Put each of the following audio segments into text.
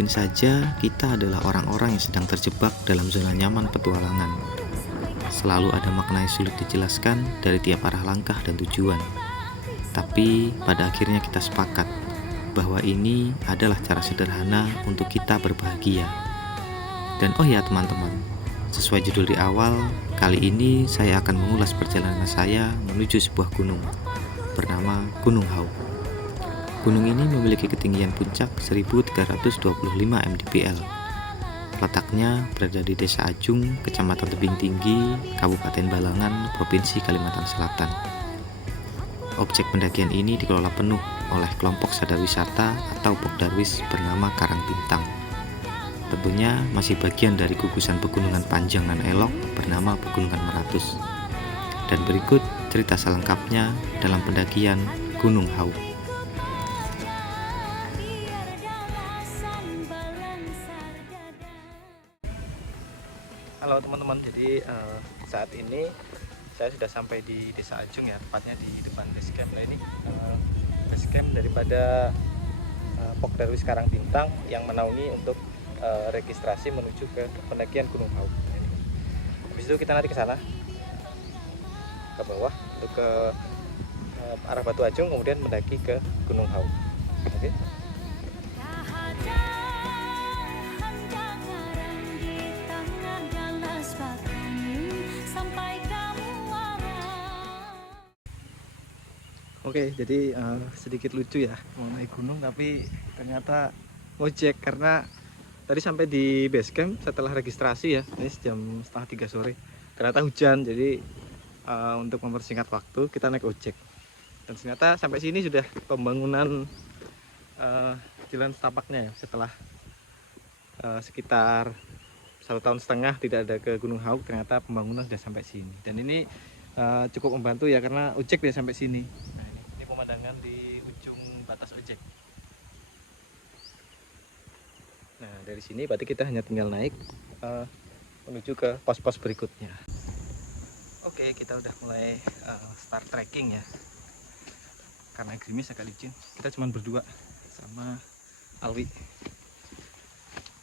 Mungkin saja kita adalah orang-orang yang sedang terjebak dalam zona nyaman petualangan. Selalu ada makna yang sulit dijelaskan dari tiap arah langkah dan tujuan. Tapi pada akhirnya kita sepakat bahwa ini adalah cara sederhana untuk kita berbahagia. Dan oh ya teman-teman, sesuai judul di awal, kali ini saya akan mengulas perjalanan saya menuju sebuah gunung bernama Gunung Hau. Gunung ini memiliki ketinggian puncak 1325 mdpl. Letaknya berada di Desa Ajung, Kecamatan Tebing Tinggi, Kabupaten Balangan, Provinsi Kalimantan Selatan. Objek pendakian ini dikelola penuh oleh kelompok sadar wisata atau Pokdarwis bernama Karang Bintang. Tentunya masih bagian dari gugusan pegunungan panjang dan elok bernama Pegunungan Meratus. Dan berikut cerita selengkapnya dalam pendakian Gunung Hau. Halo teman-teman, jadi saat ini saya sudah sampai di Desa Ajung ya, tepatnya di depan base camp. Nah ini base camp daripada Pokdarwis Karang Bintang yang menaungi untuk registrasi menuju ke pendakian Gunung Hau. Habis itu kita nanti ke sana, ke bawah untuk ke arah Batu Ajung, kemudian mendaki ke Gunung Hau. Oke. Oke, jadi sedikit lucu ya mau naik gunung tapi ternyata ngojek karena tadi sampai di base camp setelah registrasi ya, ini jam 2:30 sore. Ternyata hujan, jadi untuk mempersingkat waktu kita naik ojek. Dan ternyata sampai sini sudah pembangunan jalan setapaknya ya, setelah sekitar 1,5 tahun tidak ada ke Gunung Hau, ternyata pembangunan sudah sampai sini. Dan ini cukup membantu ya karena ojek dia sampai sini. Nah, ini pemandangan di ujung batas ojek. Nah dari sini berarti kita hanya tinggal naik menuju ke pos-pos berikutnya. Oke, kita udah mulai start trekking ya. Karena gerimis agak licin, kita cuma berdua sama Alwi.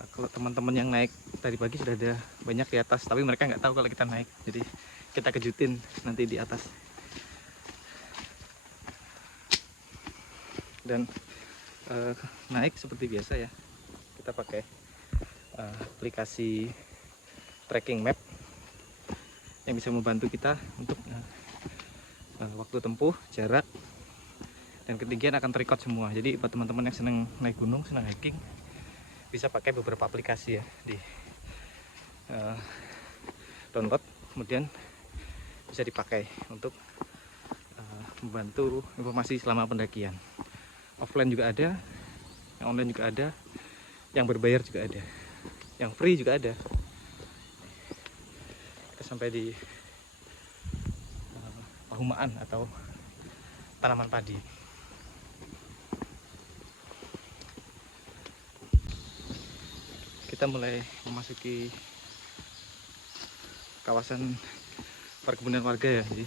Nah, kalau teman-teman yang naik tadi pagi sudah ada banyak di atas, tapi mereka nggak tahu kalau kita naik, jadi kita kejutin nanti di atas. Dan naik seperti biasa ya, kita pakai aplikasi tracking map yang bisa membantu kita untuk waktu tempuh, jarak, dan ketinggian akan terrecord semua. Jadi buat teman-teman yang senang naik gunung, senang hiking, bisa pakai beberapa aplikasi ya, di download, kemudian bisa dipakai untuk membantu informasi selama pendakian. Offline juga ada, yang online juga ada, yang berbayar juga ada, yang free juga ada. Kita sampai di pahumaan atau tanaman padi. Kita mulai memasuki kawasan perkebunan warga ya, jadi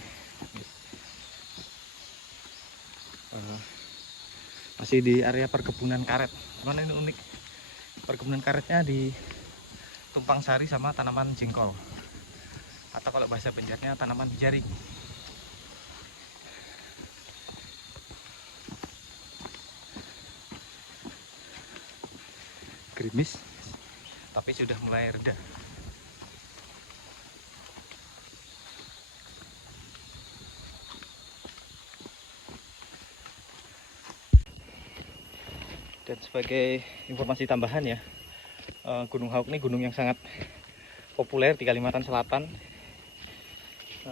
masih di area perkebunan karet. Cuman ini unik, perkebunan karetnya di tumpang sari sama tanaman jengkol, atau kalau bahasa Banjarnya tanaman jaring. Gerimis tapi sudah mulai reda. Dan sebagai informasi tambahan ya, Gunung Hau ini gunung yang sangat populer di Kalimantan Selatan.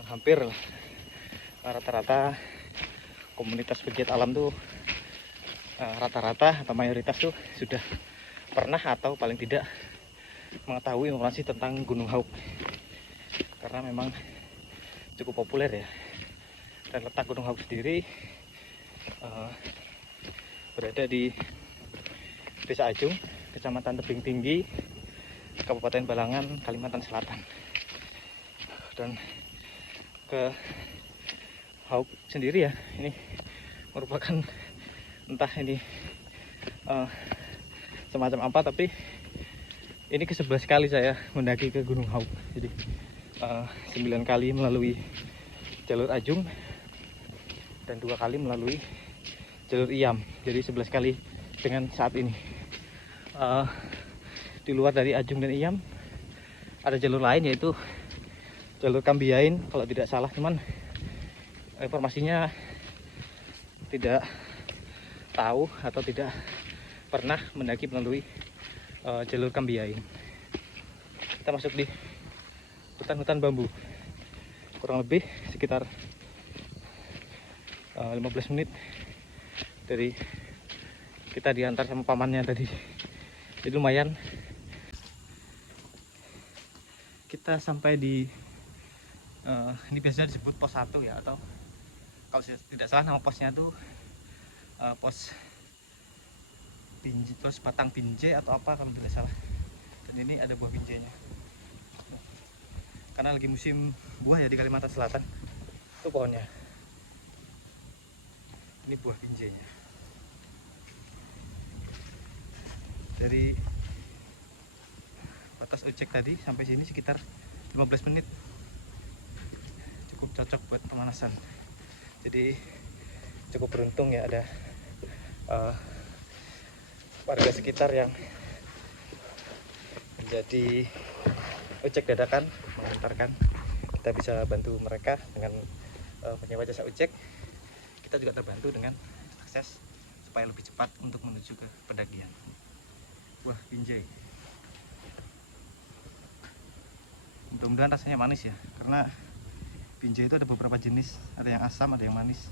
Hampir rata-rata komunitas pegiat alam tuh rata-rata atau mayoritas tuh sudah pernah atau paling tidak mengetahui informasi tentang Gunung Hau, karena memang cukup populer ya. Dan letak Gunung Hau sendiri berada di Desa Ajung, Kecamatan Tebing Tinggi, Kabupaten Balangan, Kalimantan Selatan. Dan ke Hau sendiri ya, ini merupakan entah ini semacam apa, tapi ini ke-11 kali saya mendaki ke Gunung Hauk. Jadi 9 kali melalui jalur Ajung dan 2 kali melalui jalur Iyam. Jadi 11 kali dengan saat ini. Di luar dari Ajung dan Iyam ada jalur lain, yaitu jalur Kambiain kalau tidak salah, cuman informasinya tidak tahu atau tidak pernah mendaki melalui jalur Kambiain. Kita masuk di hutan-hutan bambu, kurang lebih sekitar 15 menit dari kita diantar sama pamannya tadi. Jadi lumayan. Kita sampai di ini biasanya disebut pos 1 ya, atau kalau tidak salah nama posnya itu pos batang binjai atau apa kalau tidak salah. Dan ini ada buah binjainya. Karena lagi musim buah ya di Kalimantan Selatan. Itu pohonnya. Ini buah binjainya. Dari batas ojek tadi sampai sini sekitar 15 menit. Cukup cocok buat pemanasan. Jadi cukup beruntung ya ada warga sekitar yang menjadi ojek dadakan mengantarkan. Kita bisa bantu mereka dengan menyewa jasa ojek. Kita juga terbantu dengan akses supaya lebih cepat untuk menuju ke pendakian. Wah, binjai. Mudah-mudahan rasanya manis ya, karena binjai itu ada beberapa jenis, ada yang asam, ada yang manis.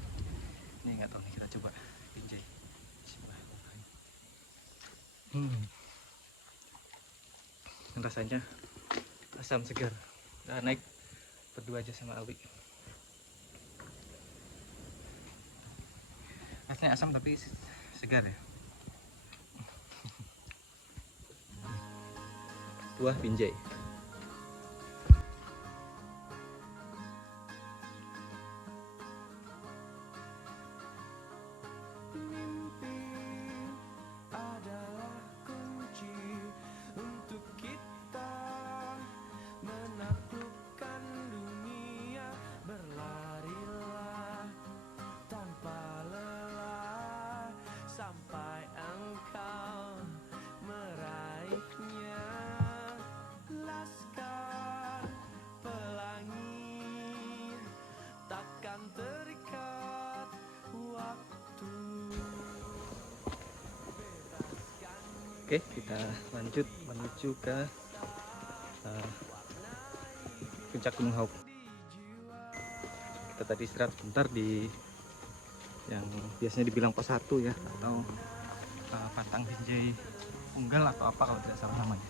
Ini nggak tahu nih, kita coba binjai. Dan rasanya asam segar. Kita naik berdua aja sama Alwi. Rasanya asam tapi segar ya. Buah binjai. Sampai engkau meraihnya, laskar pelangi takkan terikat waktu. Oke, kita lanjut menuju ke puncak Gunung Hauk. Kita tadi istirahat sebentar di yang biasanya dibilang pos 1 ya, atau batang binjai unggal atau apa kalau tidak salah namanya.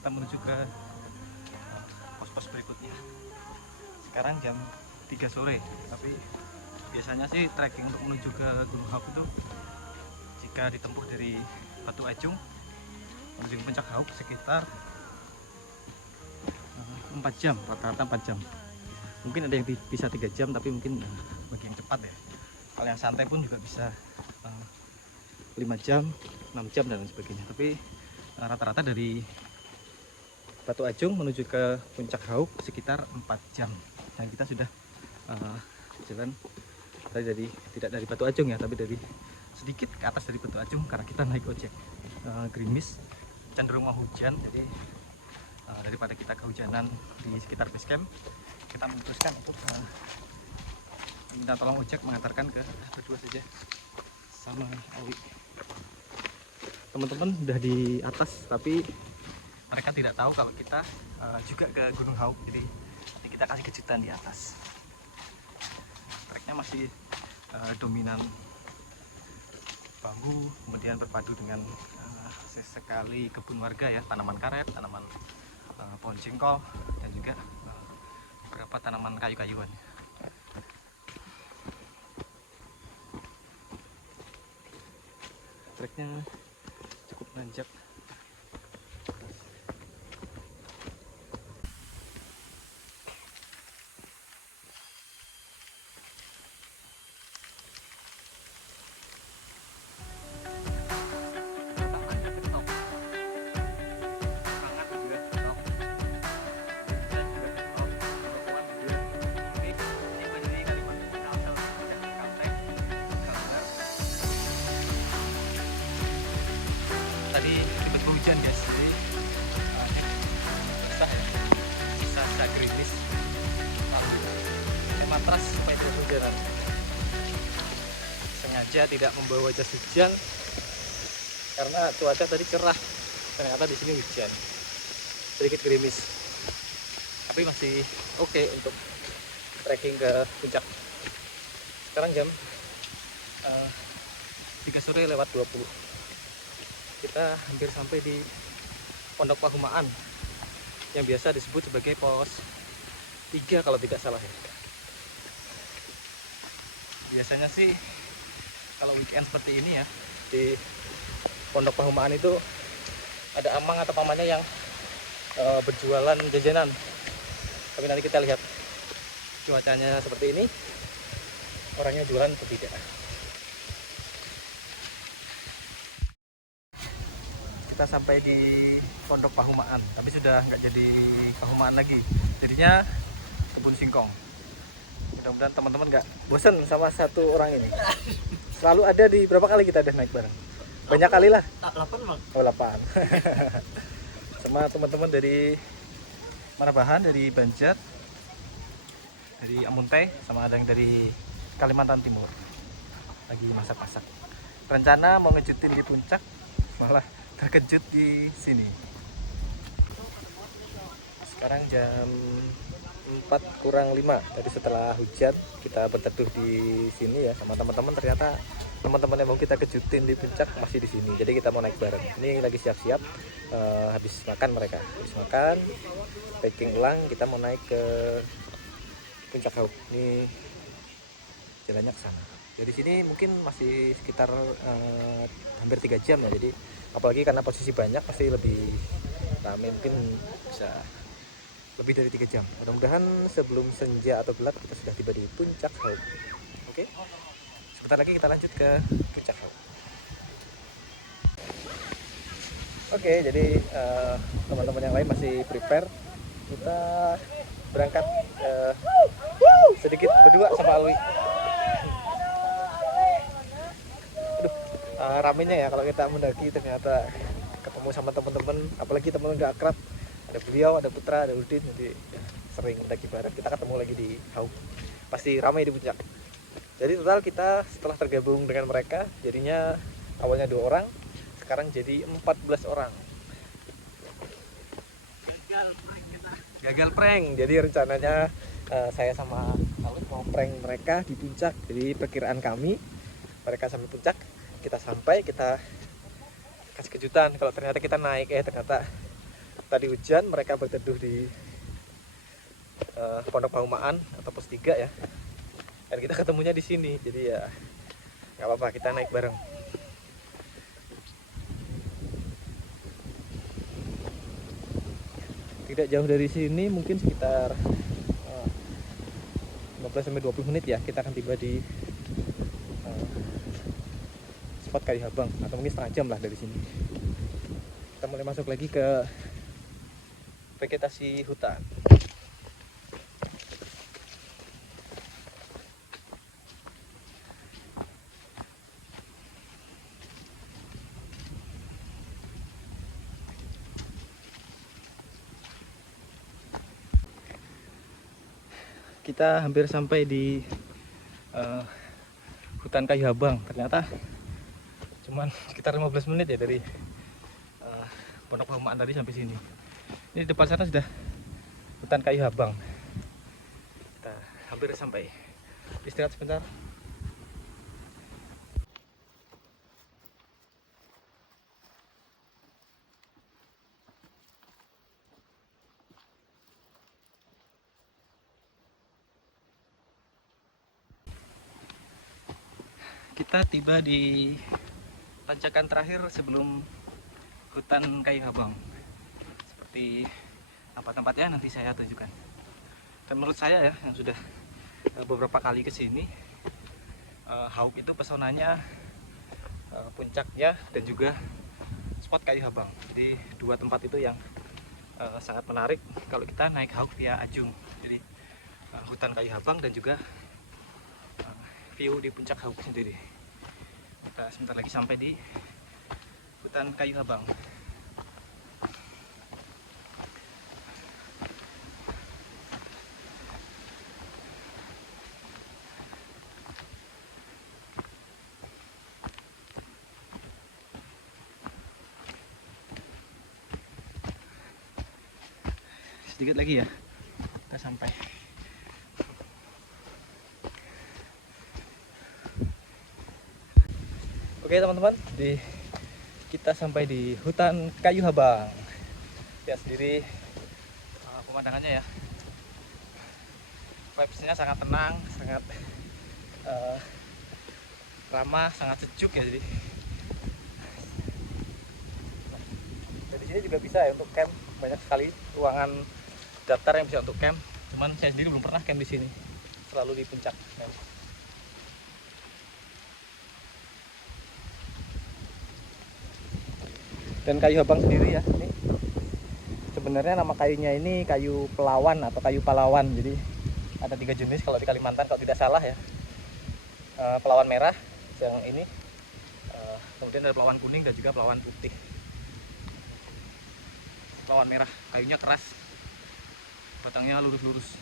Kita menuju ke pos-pos berikutnya. Sekarang jam 3 sore, tapi biasanya sih trekking untuk menuju ke Gunung Hauk itu jika ditempuh dari Batu Ajung menuju ke puncak Hauk sekitar 4 jam, rata-rata 4 jam. Mungkin ada yang bisa 3 jam, tapi mungkin bagi yang cepat ya. Kalau yang santai pun juga bisa 5 jam, 6 jam dan lain sebagainya. Tapi rata-rata dari Batu Ajung menuju ke puncak Hauk sekitar 4 jam. Dan kita sudah jalan tadi dari, tidak dari Batu Ajung ya, tapi dari sedikit ke atas dari Batu Ajung karena kita naik ojek. Gerimis, cenderung mau hujan, jadi daripada kita kehujanan di sekitar base camp, kita memutuskan untuk minta tolong ojek mengantarkan ke berdua saja sama Awi. Teman-teman udah di atas, tapi mereka tidak tahu kalau kita juga ke Gunung Hauk, jadi kita kasih kejutan di atas. Treknya masih dominan bambu, kemudian berpadu dengan sesekali kebun warga ya, tanaman karet, tanaman pohon jengkol, dan juga beberapa tanaman kayu-kayuan. Treknya cukup nanjak. matras supaya tidak hujanan. Sengaja tidak membawa jas hujan karena cuaca tadi cerah, ternyata di sini hujan, sedikit gerimis, tapi masih oke untuk trekking ke puncak. Sekarang jam 3 sore lewat 20. Kita hampir sampai di Pondok Pahumaan yang biasa disebut sebagai pos 3 kalau tidak salah ya. Biasanya sih kalau weekend seperti ini ya, di Pondok Pahumaan itu ada amang atau pamannya yang berjualan jajanan. Tapi nanti kita lihat cuacanya seperti ini, orangnya jualan atau tidak. Kita sampai di Pondok Pahumaan, tapi sudah nggak jadi Pahumaan lagi, jadinya kebun singkong. Mudah-mudahan teman-teman nggak bosan sama satu orang ini. Selalu ada di berapa kali kita udah naik bareng? Banyak kali lah. 8 bang. Oh 8. Sama teman-teman dari Marabahan, dari Banjar, dari Amuntai, sama ada yang dari Kalimantan Timur. Lagi masak-masak. Rencana mau ngejutin di puncak, malah terkejut di sini. Sekarang jam 4:05. Tadi setelah hujan kita berteduh di sini ya sama teman-teman. Ternyata teman-teman yang mau kita kejutin di puncak masih di sini. Jadi kita mau naik bareng. Ini lagi siap-siap, habis makan mereka. Habis makan, packing ulang, kita mau naik ke puncak Hauk. Ini jalannya ke sana. Dari sini mungkin masih sekitar hampir 3 jam ya. Jadi apalagi karena posisi banyak pasti lebih ramai, mungkin bisa lebih dari 3 jam. Mudah-mudahan sebelum senja atau gelap kita sudah tiba di puncak Hauk. Oke, sebentar lagi kita lanjut ke puncak Hauk. Oke, jadi teman-teman yang lain masih prepare. Kita berangkat sedikit berdua sama Alwi. Aduh, ramenya ya kalau kita mendaki, ternyata ketemu sama teman-teman, apalagi teman-teman gak akrab. Ada beliau, ada Putra, ada Udin, jadi sering mendaki bareng. Kita ketemu lagi di Hauk, pasti ramai di puncak. Jadi total kita setelah tergabung dengan mereka, jadinya awalnya 2 orang, sekarang jadi 14 orang. Gagal prank. Jadi rencananya saya sama Alif mau prank mereka di puncak. Jadi perkiraan kami, mereka sampai puncak, kita sampai, kita kasih kejutan kalau ternyata kita naik, ternyata tadi hujan, mereka berteduh di Pondok Pahumaan atau pos 3 ya. Dan kita ketemunya di sini. Jadi ya nggak apa-apa, kita naik bareng. Tidak jauh dari sini, mungkin sekitar 15-20 menit ya, kita akan tiba di spot Kayu Habang, atau mungkin setengah jam lah dari sini. Kita mulai masuk lagi ke vegetasi hutan. Kita hampir sampai di hutan Kayu Habang. Ternyata cuman sekitar 15 menit ya dari Pondok Pahumaan tadi sampai sini. Ini depan sana sudah hutan Kayu Habang. Kita hampir sampai. Istirahat sebentar. Kita tiba di tanjakan terakhir sebelum hutan Kayu Habang. Seperti apa tempatnya nanti saya tunjukkan. Dan menurut saya ya, yang sudah beberapa kali ke sini, Hauk itu pesonanya puncaknya dan juga spot Kayu Habang. Jadi 2 tempat itu yang sangat menarik kalau kita naik Hauk via Ajung. Jadi hutan Kayu Habang dan juga view di puncak Hauk sendiri. Kita sebentar lagi sampai di hutan Kayu Habang. sedikit lagi ya kita sampai. Oke teman-teman, kita sampai di hutan kayu habang. Lihat sendiri pemandangannya ya, vibes-nya sangat tenang, sangat ramah, sangat sejuk ya. Jadi di sini juga bisa ya untuk camp, banyak sekali ruangan daftar yang bisa untuk camp. Cuman saya sendiri belum pernah camp di sini, selalu di puncak. Dan kayu habang sendiri ya, ini sebenarnya nama kayunya ini kayu pelawan atau kayu pahlawan. Jadi ada 3 jenis kalau di Kalimantan kalau tidak salah ya. Pelawan merah yang ini, kemudian ada pelawan kuning dan juga pelawan putih. Pelawan merah kayunya keras, batangnya lurus-lurus.